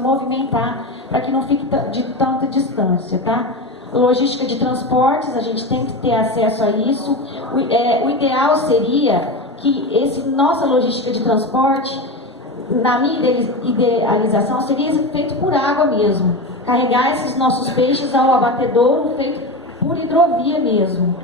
movimentar para que não fique de tanta distância, tá? Logística de transportes, a gente tem que ter acesso a isso. O ideal seria que nossa logística de transporte, na minha idealização, seria feito por água mesmo. Carregar esses nossos peixes ao abatedouro feito por hidrovia mesmo,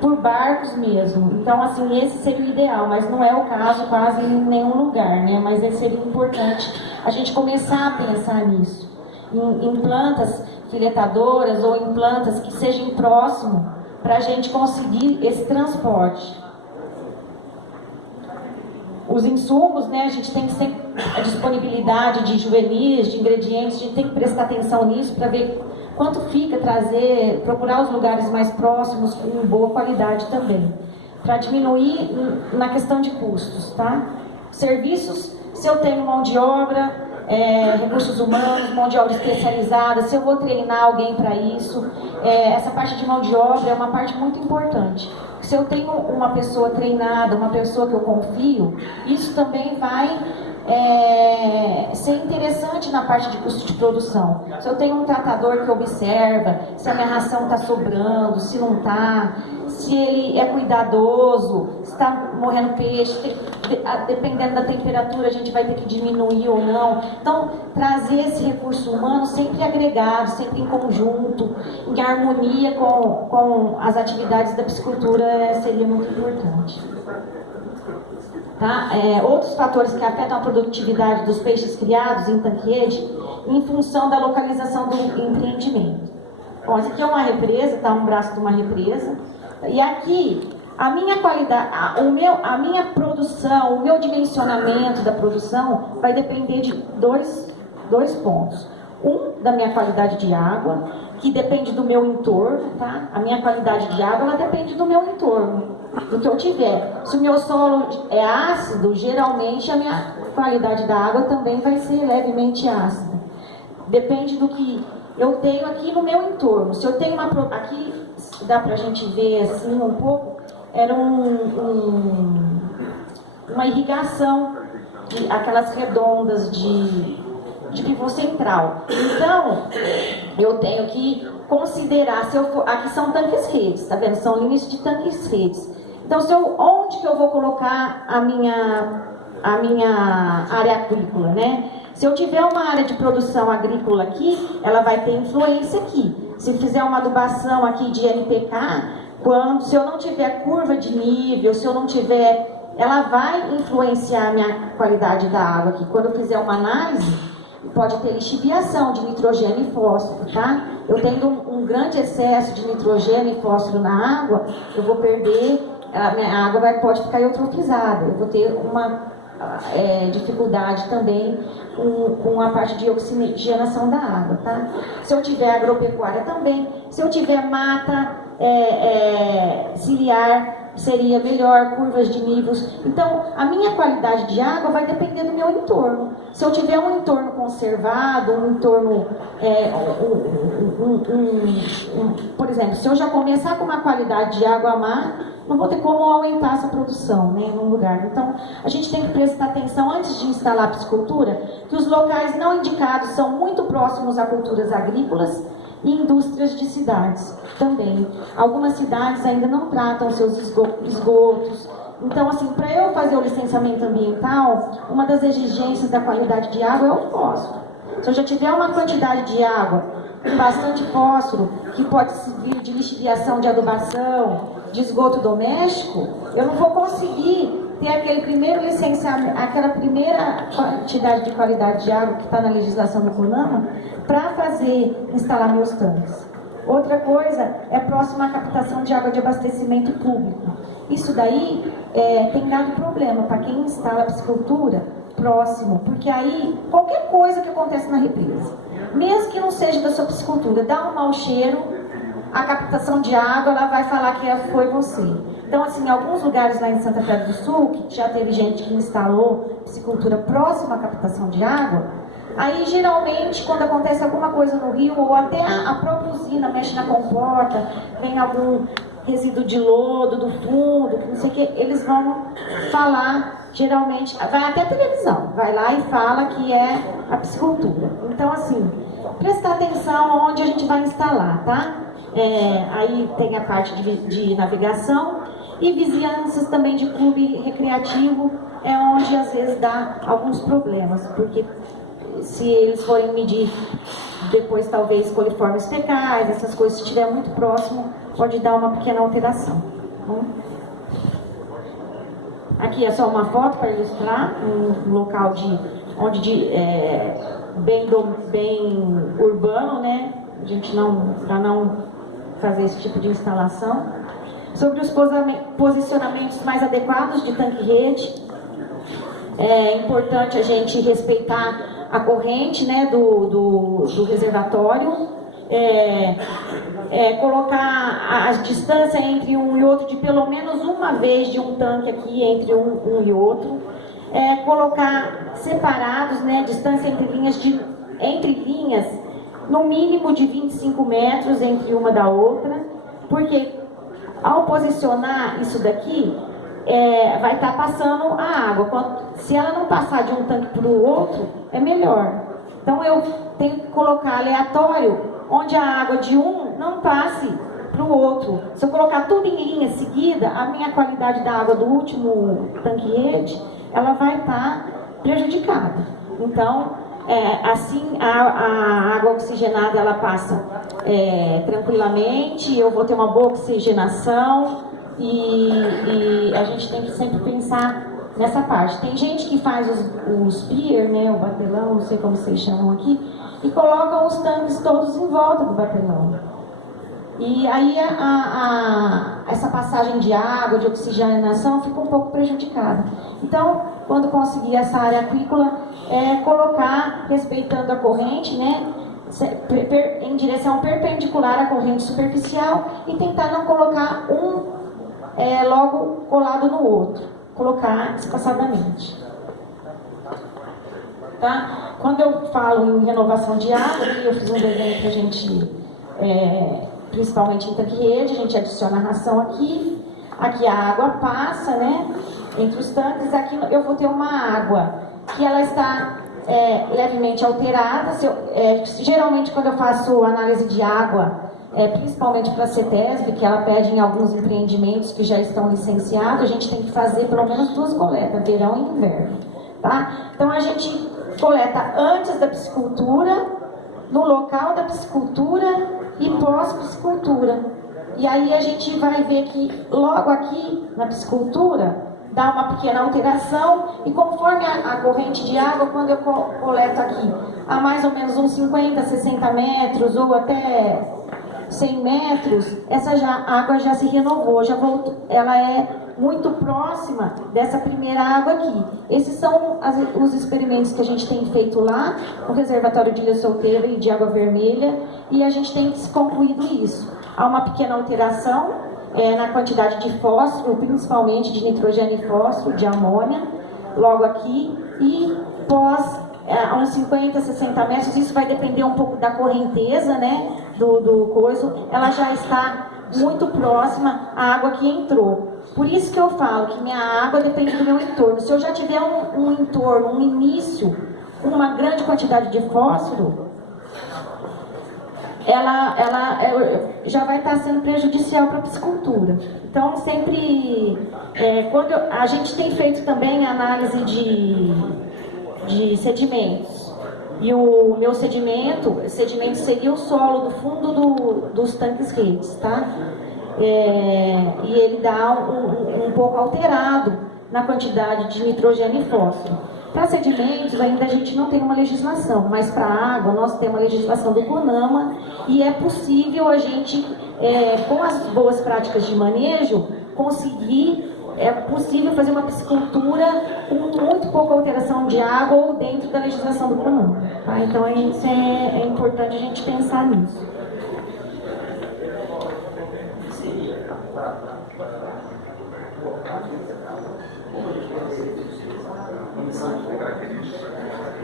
por barcos mesmo. Então, assim, esse seria o ideal, mas não é o caso quase em nenhum lugar, né? Mas seria importante a gente começar a pensar nisso. Em plantas filetadoras ou em plantas que sejam próximo para a gente conseguir esse transporte. Os insumos, né, a gente tem que ter a disponibilidade de juvenis, de ingredientes, a gente tem que prestar atenção nisso para ver quanto fica procurar os lugares mais próximos com boa qualidade também, para diminuir na questão de custos, tá? Serviços, se eu tenho mão de obra, recursos humanos, mão de obra especializada, se eu vou treinar alguém para isso, essa parte de mão de obra é uma parte muito importante. Se eu tenho uma pessoa treinada, uma pessoa que eu confio, isso também vai ser interessante na parte de custo de produção. Se eu tenho um tratador que observa se a minha ração está sobrando, se não está, se ele é cuidadoso, se está morrendo peixe, dependendo da temperatura a gente vai ter que diminuir ou não. Então, trazer esse recurso humano sempre agregado, sempre em conjunto, em harmonia com as atividades da piscicultura seria muito importante. Tá? Outros fatores que afetam a produtividade dos peixes criados em tanque-rede em função da localização do empreendimento. Bom, esse aqui é uma represa, tá? Um braço de uma represa. E aqui, a minha qualidade, a minha produção, o meu dimensionamento da produção vai depender de dois pontos. Da minha qualidade de água, que depende do meu entorno, tá? A minha qualidade de água, ela depende do meu entorno, do que eu tiver. Se o meu solo é ácido, geralmente a minha qualidade da água também vai ser levemente ácida. Depende do que eu tenho aqui no meu entorno. Se eu tenho aqui dá pra gente ver assim um pouco, era uma irrigação, aquelas redondas de pivô central. Então, eu tenho que considerar, aqui são tanques-redes, tá vendo? São linhas de tanques-redes. Então, onde que eu vou colocar a minha área agrícola, né? Se eu tiver uma área de produção agrícola aqui, ela vai ter influência aqui. Se fizer uma adubação aqui de NPK, se eu não tiver curva de nível, se eu não tiver, ela vai influenciar a minha qualidade da água aqui. Quando eu fizer uma análise, pode ter lixiviação de nitrogênio e fósforo, tá? Eu tendo um grande excesso de nitrogênio e fósforo na água, eu vou perder, a minha água pode ficar eutrofizada, eu vou ter uma dificuldade também com a parte de oxigenação da água, tá? Se eu tiver agropecuária também, se eu tiver mata ciliar, seria melhor, curvas de níveis. Então, a minha qualidade de água vai depender do meu entorno. Se eu tiver um entorno conservado, um entorno, por exemplo, se eu já começar com uma qualidade de água má, não vou ter como aumentar essa produção, né, num lugar. Então, a gente tem que prestar atenção, antes de instalar a piscicultura, que os locais não indicados são muito próximos a culturas agrícolas e indústrias de cidades também. Algumas cidades ainda não tratam seus esgotos. Então, assim, para eu fazer o licenciamento ambiental, uma das exigências da qualidade de água é o fósforo. Se eu já tiver uma quantidade de água com bastante fósforo, que pode servir de lixiviação de adubação, de esgoto doméstico, eu não vou conseguir ter aquele primeiro licenciamento, aquela primeira quantidade de qualidade de água que está na legislação do CONAMA, para instalar meus tanques. Outra coisa é próxima à captação de água de abastecimento público. Isso daí tem dado problema para quem instala a piscicultura próximo, porque aí qualquer coisa que aconteça na represa, mesmo que não seja da sua piscicultura, dá um mau cheiro, a captação de água, ela vai falar que foi você. Então, assim, em alguns lugares lá em Santa Fé do Sul, que já teve gente que instalou piscicultura próxima à captação de água, aí geralmente, quando acontece alguma coisa no rio, ou até a própria usina mexe na comporta, vem algum resíduo de lodo do fundo, que não sei o que, eles vão falar geralmente, vai até televisão, vai lá e fala que é a piscicultura. Então, assim, prestar atenção onde a gente vai instalar, tá? Aí tem a parte de navegação e vizinhanças também de clube recreativo, é onde às vezes dá alguns problemas, porque se eles forem medir depois talvez coliformes fecais, essas coisas, se estiver muito próximo, pode dar uma pequena alteração. Aqui é só uma foto para ilustrar um local bem urbano, né? A gente para não fazer esse tipo de instalação. Sobre os posicionamentos mais adequados de tanque-rede, é importante a gente respeitar a corrente, né, do reservatório, colocar a distância entre um e outro de pelo menos uma vez de um tanque aqui entre um e outro, colocar separados, né, distância entre linhas no mínimo de 25 metros entre uma da outra, porque ao posicionar isso daqui, vai estar passando a água. Se ela não passar de um tanque para o outro, é melhor. Então eu tenho que colocar aleatório, onde a água de um não passe para o outro. Se eu colocar tudo em linha seguida, a minha qualidade da água do último tanque-rede, ela vai estar prejudicada. Então, assim a água oxigenada ela passa tranquilamente, eu vou ter uma boa oxigenação e a gente tem que sempre pensar nessa parte. Tem gente que faz os pier, né, o batelão, não sei como vocês chamam aqui, e colocam os tanques todos em volta do batelão. E aí essa passagem de água, de oxigenação fica um pouco prejudicada. Então, quando conseguir essa área aquícola, colocar, respeitando a corrente, né, em direção perpendicular à corrente superficial e tentar não colocar logo colado no outro, colocar espaçadamente. Tá? Quando eu falo em renovação de água, eu fiz um desenho para a gente, principalmente em tanque-rede, a gente adiciona a ração aqui a água passa, né, entre os tanques. Aqui eu vou ter uma água que ela está levemente alterada. Geralmente quando eu faço análise de água, principalmente para a CETESB, que ela pede em alguns empreendimentos que já estão licenciados, a gente tem que fazer pelo menos 2 coletas, verão e inverno, tá? Então a gente coleta antes da piscicultura, no local da piscicultura e pós-piscicultura. E aí a gente vai ver que logo aqui na piscicultura dá uma pequena alteração e conforme a corrente de água, quando eu coleto aqui a mais ou menos uns 50, 60 metros ou até 100 metros, água já se renovou, ela é muito próxima dessa primeira água aqui. Esses são os experimentos que a gente tem feito lá no reservatório de Ilha Solteira e de Água Vermelha, e a gente tem concluído isso. Há uma pequena alteração na quantidade de fósforo, principalmente de nitrogênio e fósforo, de amônia, logo aqui, e a uns 50, 60 metros, isso vai depender um pouco da correnteza, né, do coiso, ela já está muito próxima à água que entrou. Por isso que eu falo que minha água depende do meu entorno. Se eu já tiver um entorno, um início, uma grande quantidade de fósforo, ela já vai estar sendo prejudicial para a piscicultura. Então, sempre, quando a gente tem feito também análise de sedimentos. E o meu sedimento seria o solo do fundo dos tanques-redes, tá? E ele dá um pouco alterado na quantidade de nitrogênio e fósforo. Para sedimentos, ainda a gente não tem uma legislação, mas para água, nós temos a legislação do CONAMA e é possível a gente, com as boas práticas de manejo, é possível fazer uma piscicultura com muito pouca alteração de água ou dentro da legislação do CONAMA. Tá? Então, isso é importante a gente pensar nisso.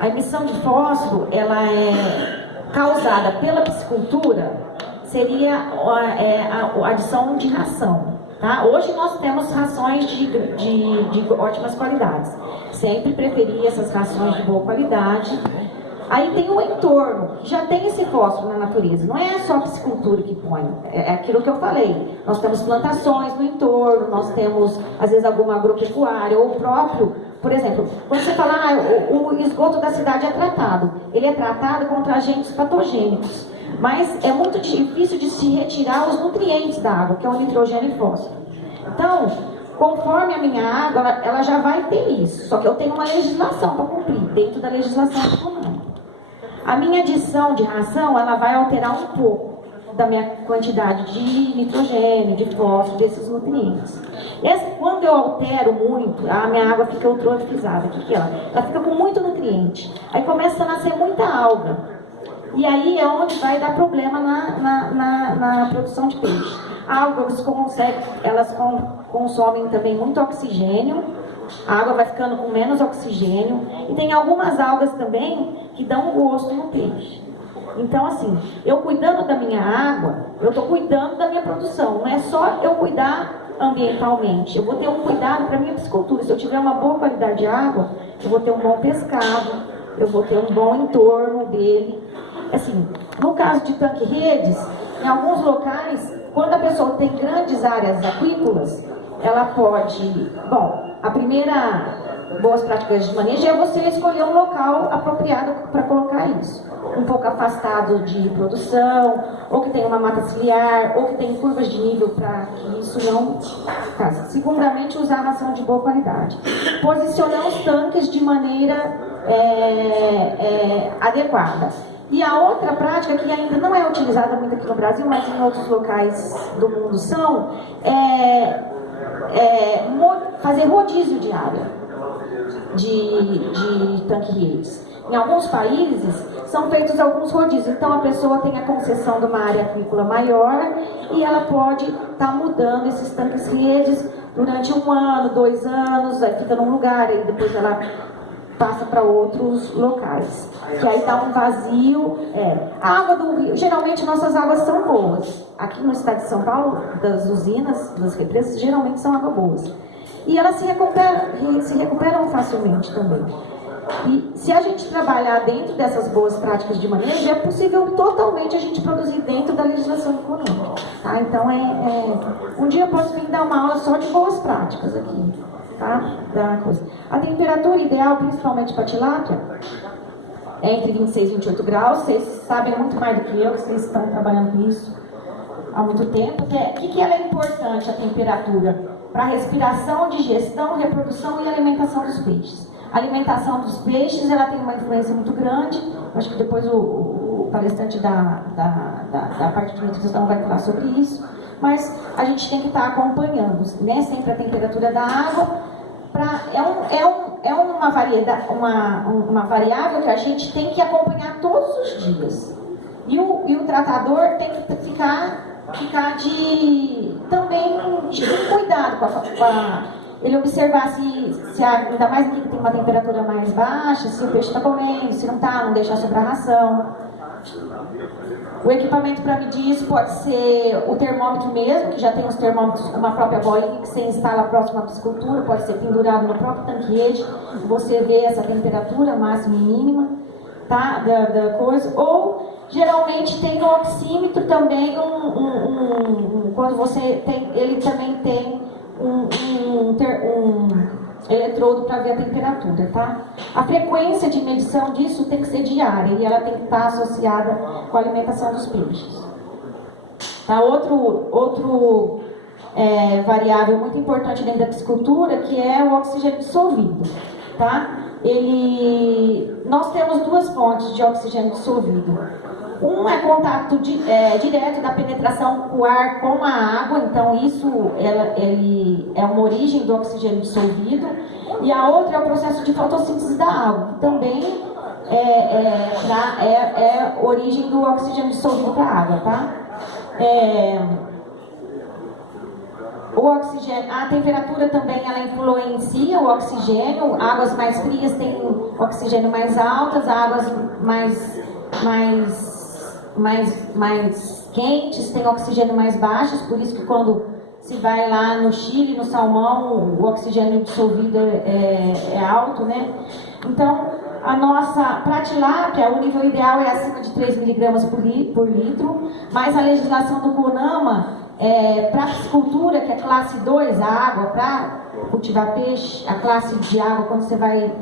A emissão de fósforo, ela é causada pela piscicultura, seria a adição de ração. Tá? Hoje nós temos rações de ótimas qualidades. Sempre preferi essas rações de boa qualidade. Aí tem o entorno, que já tem esse fósforo na natureza. Não é só a piscicultura que põe, é aquilo que eu falei. Nós temos plantações no entorno, nós temos, às vezes, alguma agropecuária, ou o próprio, por exemplo, quando você fala, o esgoto da cidade é tratado. Ele é tratado contra agentes patogênicos. Mas é muito difícil de se retirar os nutrientes da água, que é o nitrogênio e fósforo. Então, conforme a minha água, ela já vai ter isso. Só que eu tenho uma legislação para cumprir, dentro da legislação econômica. A minha adição de ração, ela vai alterar um pouco da minha quantidade de nitrogênio, de fósforo, desses nutrientes. Quando eu altero muito, a minha água fica eutrofizada. O que é ela? Ela fica com muito nutriente. Aí começa a nascer muita alga. E aí é onde vai dar problema na produção de peixe. Algas elas consomem também muito oxigênio. A água vai ficando com menos oxigênio. E tem algumas algas também que dão gosto no peixe. Então, assim, eu cuidando da minha água, eu estou cuidando da minha produção. Não é só eu cuidar ambientalmente. Eu vou ter um cuidado para a minha piscicultura. Se eu tiver uma boa qualidade de água, eu vou ter um bom pescado, eu vou ter um bom entorno dele. Assim, no caso de tanque-redes, em alguns locais, quando a pessoa tem grandes áreas aquícolas, ela pode... Bom, a primeira boas práticas de manejo é você escolher um local apropriado para colocar isso. Um pouco afastado de produção, ou que tem uma mata ciliar, ou que tem curvas de nível para que isso não casse. Segundamente, usar ração de boa qualidade. Posicionar os tanques de maneira adequada. E a outra prática, que ainda não é utilizada muito aqui no Brasil, mas em outros locais do mundo são, fazer rodízio de área de tanque-redes. Em alguns países, são feitos alguns rodízios. Então, a pessoa tem a concessão de uma área agrícola maior e ela pode estar mudando esses tanques-redes durante 1 ano, 2 anos, aí fica num lugar, e depois ela passa para outros locais. Que aí dá um vazio. A água do rio, geralmente nossas águas são boas. Aqui no estado de São Paulo, das usinas, das represas, geralmente são águas boas. E elas se recuperam facilmente também. E se a gente trabalhar dentro dessas boas práticas de manejo, é possível totalmente a gente produzir dentro da legislação econômica. Tá? Então, um dia eu posso vir dar uma aula só de boas práticas aqui. Tá? A temperatura ideal, principalmente para tilápia, é entre 26 e 28 graus. Vocês sabem muito mais do que eu, que vocês estão trabalhando com isso há muito tempo. O que ela é importante, a temperatura? Para a respiração, digestão, reprodução e alimentação dos peixes. A alimentação dos peixes, ela tem uma influência muito grande. Acho que depois o palestrante da parte de nutrição vai falar sobre isso. Mas a gente tem que estar acompanhando, né, sempre a temperatura da água. É uma variável que a gente tem que acompanhar todos os dias. E o tratador tem que ficar também de cuidado com ele observar se ainda mais aqui que tem uma temperatura mais baixa, se o peixe está comendo, se não está, não deixar sobrar ração. O equipamento para medir isso pode ser o termômetro mesmo, que já tem os termômetros com uma própria bolinha que você instala próximo à piscicultura, pode ser pendurado no próprio tanque-rede, você vê essa temperatura máxima e mínima, tá, da coisa. Ou geralmente tem no oxímetro também quando você tem, ele também tem um eletrodo para ver a temperatura, tá? A frequência de medição disso tem que ser diária e ela tem que estar associada com a alimentação dos peixes. Tá? Outro variável muito importante dentro da piscicultura, que é o oxigênio dissolvido, tá? Nós temos 2 fontes de oxigênio dissolvido. Um é contato direto da penetração do ar com a água, então isso ele é uma origem do oxigênio dissolvido. E a outra é o processo de fotossíntese da água, que também é origem do oxigênio dissolvido para a água, tá? O oxigênio, a temperatura também ela influencia o oxigênio. Águas mais frias têm oxigênio mais altas, águas mais quentes têm oxigênio mais baixos, por isso que quando Se vai lá no Chile, no salmão, o oxigênio dissolvido é alto, né? Então, para a tilápia, o nível ideal é acima de 3 miligramas por litro, mas a legislação do CONAMA, para a piscicultura, que é classe 2, a água, para cultivar peixe, a classe de água, quando você vai